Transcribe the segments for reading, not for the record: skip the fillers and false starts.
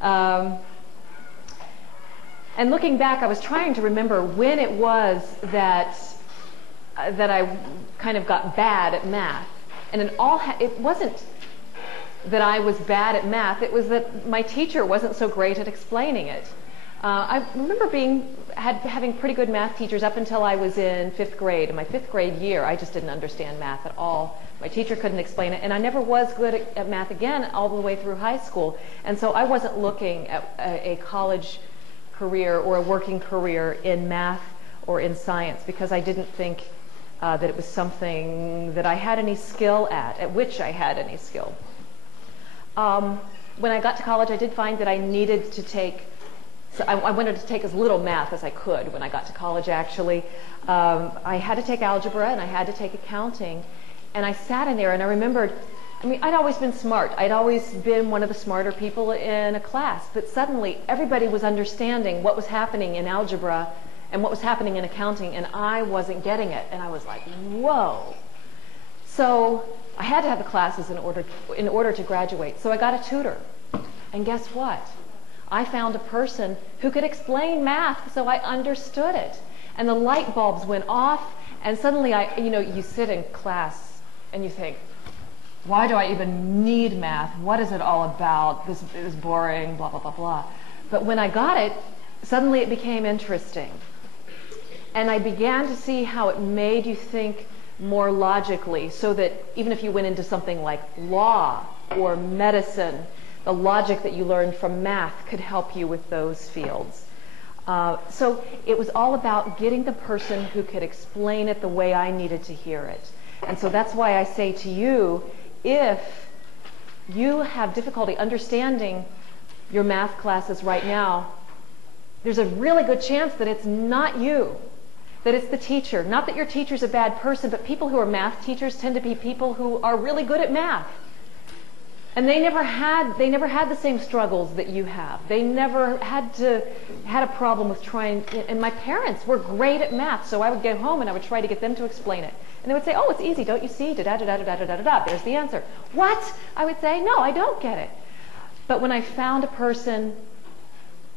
And looking back, I was trying to remember when it was that I kind of got bad at math. And it wasn't that I was bad at math, it was that my teacher wasn't so great at explaining it. I remember having pretty good math teachers up until I was in 5th grade. In my 5th grade year, I just didn't understand math at all. My teacher couldn't explain it, and I never was good at math again all the way through high school. And so I wasn't looking at a college career or a working career in math or in science, because I didn't think that it was something that I had any skill at which I had any skill. When I got to college, I did find that I needed to take, so I wanted to take as little math as I could when I got to college, actually. I had to take algebra and I had to take accounting. And I sat in there and I remembered, I mean, I'd always been smart. I'd always been one of the smarter people in a class. But suddenly, everybody was understanding what was happening in algebra and what was happening in accounting, and I wasn't getting it. And I was like, whoa. So I had to have the classes in order to graduate. So I got a tutor. And guess what? I found a person who could explain math so I understood it. And the light bulbs went off, and suddenly you sit in class and you think, why do I even need math? What is it all about? This is boring, blah, blah, blah, blah. But when I got it, suddenly it became interesting. And I began to see how it made you think more logically, so that even if you went into something like law or medicine, the logic that you learned from math could help you with those fields. So it was all about getting the person who could explain it the way I needed to hear it. And so that's why I say to you, if you have difficulty understanding your math classes right now, there's a really good chance that it's not you, that it's the teacher. Not that your teacher's a bad person, but people who are math teachers tend to be people who are really good at math. And they never had the same struggles that you have. They never had a problem with trying, and my parents were great at math, so I would get home and I would try to get them to explain it. And they would say, oh, it's easy, don't you see? Da-da-da-da-da-da-da-da, there's the answer. What? I would say, no, I don't get it. But when I found a person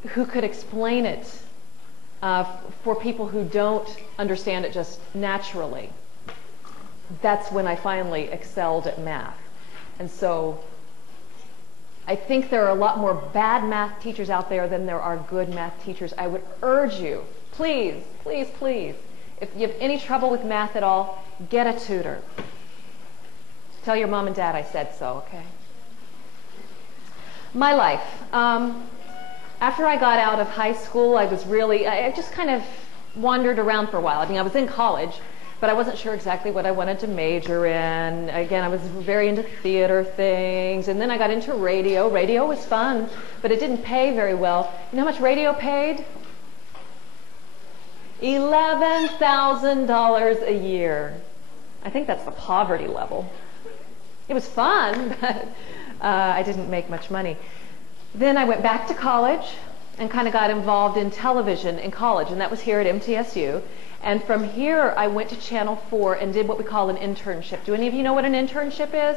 who could explain it for people who don't understand it just naturally, that's when I finally excelled at math. And so I think there are a lot more bad math teachers out there than there are good math teachers. I would urge you, please, please, please, if you have any trouble with math at all, get a tutor. Tell your mom and dad I said so, okay? My life. After I got out of high school, I just kind of wandered around for a while. I mean, I was in college, but I wasn't sure exactly what I wanted to major in. Again, I was very into theater things, and then I got into radio. Radio was fun, but it didn't pay very well. You know how much radio paid? $11,000 a year. I think that's the poverty level. It was fun, but I didn't make much money. Then I went back to college and kind of got involved in television in college, and that was here at MTSU. And from here, I went to Channel 4 and did what we call an internship. Do any of you know what an internship is?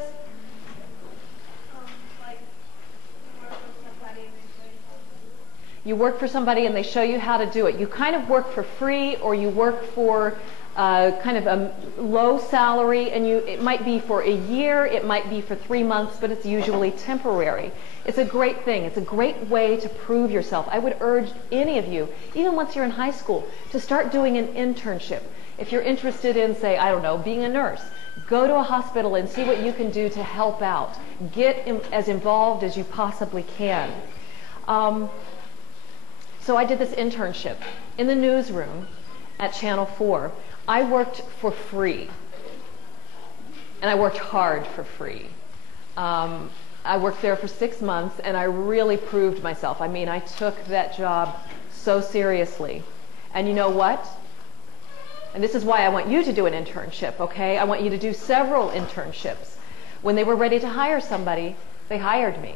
You work for somebody and they show you how to do it. You kind of work for free, or you work for kind of a low salary, and it might be for a year, it might be for 3 months, but it's usually temporary. It's a great thing. It's a great way to prove yourself. I would urge any of you, even once you're in high school, to start doing an internship. If you're interested in, say, I don't know, being a nurse, go to a hospital and see what you can do to help out. Get as involved as you possibly can. So I did this internship in the newsroom at Channel 4. I worked for free, and I worked hard for free. I worked there for 6 months, and I really proved myself. I mean, I took that job so seriously. And you know what? And this is why I want you to do an internship, okay? I want you to do several internships. When they were ready to hire somebody, they hired me,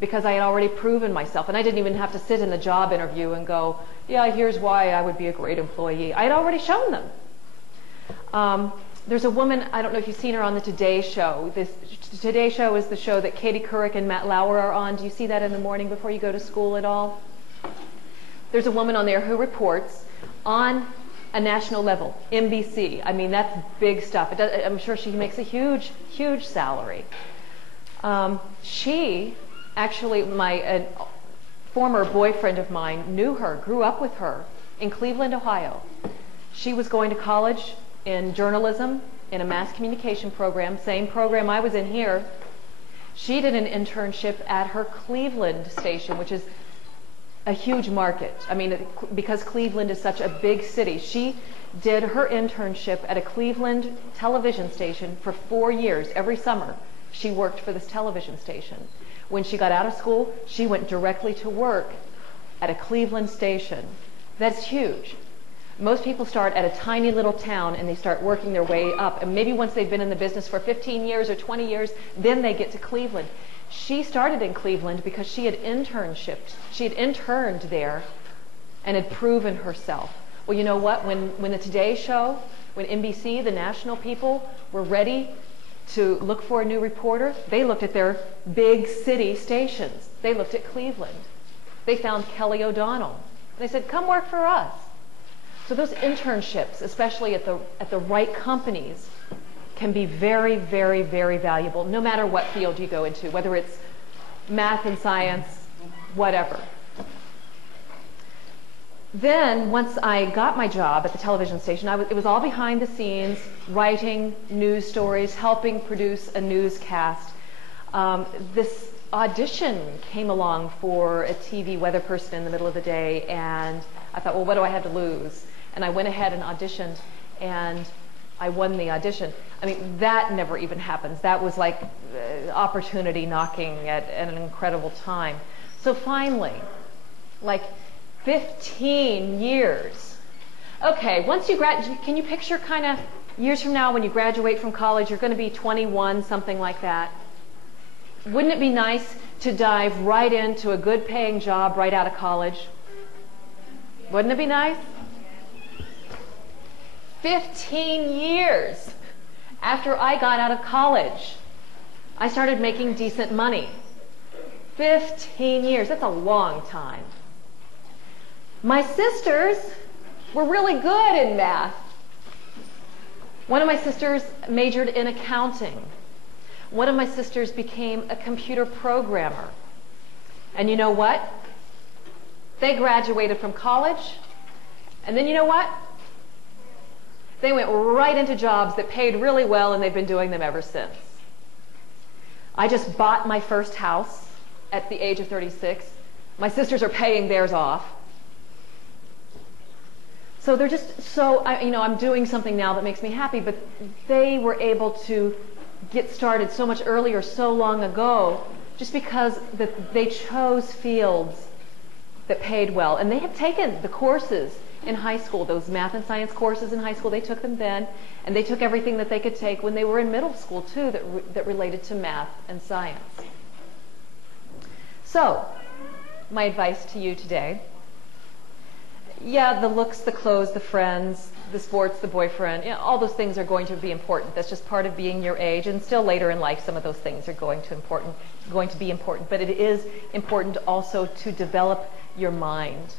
because I had already proven myself. And I didn't even have to sit in the job interview and go, yeah, here's why I would be a great employee. I had already shown them. There's a woman, I don't know if you've seen her on the Today Show. Today Show is the show that Katie Couric and Matt Lauer are on. Do you see that in the morning before you go to school at all? There's a woman on there who reports on a national level, NBC. I mean, that's big stuff. I'm sure she makes a huge, huge salary. She, actually, a former boyfriend of mine knew her, grew up with her in Cleveland, Ohio. She was going to college in journalism, in a mass communication program, same program I was in here. She did an internship at her Cleveland station, which is a huge market. I mean, because Cleveland is such a big city, she did her internship at a Cleveland television station for 4 years. Every summer, she worked for this television station. When she got out of school, she went directly to work at a Cleveland station. That's huge. Most people start at a tiny little town and they start working their way up. And maybe once they've been in the business for 15 years or 20 years, then they get to Cleveland. She started in Cleveland because she had interned there and had proven herself. Well, you know what? When the Today Show, when NBC, the national people, were ready to look for a new reporter, they looked at their big city stations. They looked at Cleveland. They found Kelly O'Donnell. They said, come work for us. So those internships, especially at the right companies, can be very, very, very valuable, no matter what field you go into, whether it's math and science, whatever. Then, once I got my job at the television station, it was all behind the scenes, writing news stories, helping produce a newscast. This audition came along for a TV weather person in the middle of the day, and I thought, well, what do I have to lose? And I went ahead and auditioned, and I won the audition. I mean, that never even happens. That was like opportunity knocking at an incredible time. So finally, like 15 years. Okay, once you graduate, can you picture kind of years from now when you graduate from college, you're going to be 21, something like that. Wouldn't it be nice to dive right into a good paying job right out of college? Wouldn't it be nice? 15 years after I got out of college, I started making decent money. 15 years, that's a long time. My sisters were really good in math. One of my sisters majored in accounting. One of my sisters became a computer programmer. And you know what? They graduated from college, and then you know what? They went right into jobs that paid really well, and they've been doing them ever since. I just bought my first house at the age of 36. My sisters are paying theirs off. So they're just I'm doing something now that makes me happy, but they were able to get started so much earlier, so long ago, just because they chose fields that paid well. And they have taken the courses in high school, those math and science courses in high school, they took them then, and they took everything that they could take when they were in middle school too that related to math and science. So, my advice to you today, yeah, the looks, the clothes, the friends, the sports, the boyfriend, all those things are going to be important. That's just part of being your age, and still later in life some of those things are going to be important. But it is important also to develop your mind.